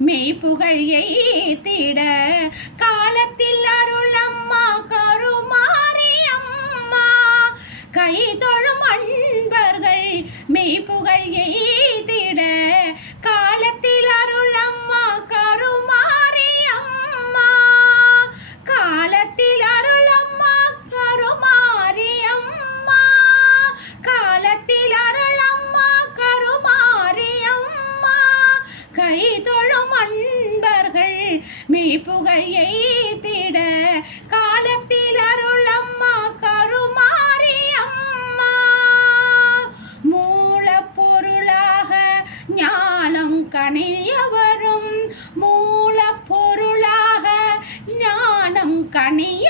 மெய்ப்புகழ் எய்த்திட அன்பர்கள் மெய்ப்புகழ் எய்திட காலத்தில் அருளம்மா கருமாரி அம்மா. மூலப்பொருளாக ஞானம் கனிய வரும் மூலப்பொருளாக ஞானம் கனிய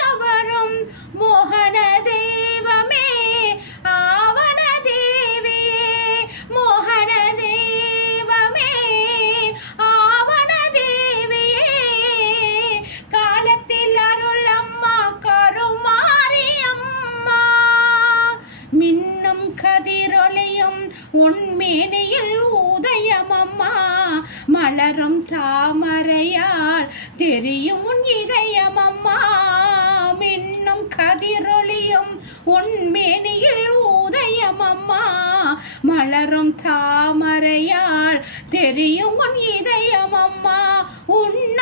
உன்மேனியில் உதயமம்மா மலரும் தாமரையால் தெரியும் உன் இதயமம்மா. மின்னும் கதிரொளியும் உன்மேனியில் உதயம் உதயமம்மா மலரும் தாமரையால் தெரியும் உன் இதயமம்மா. உன்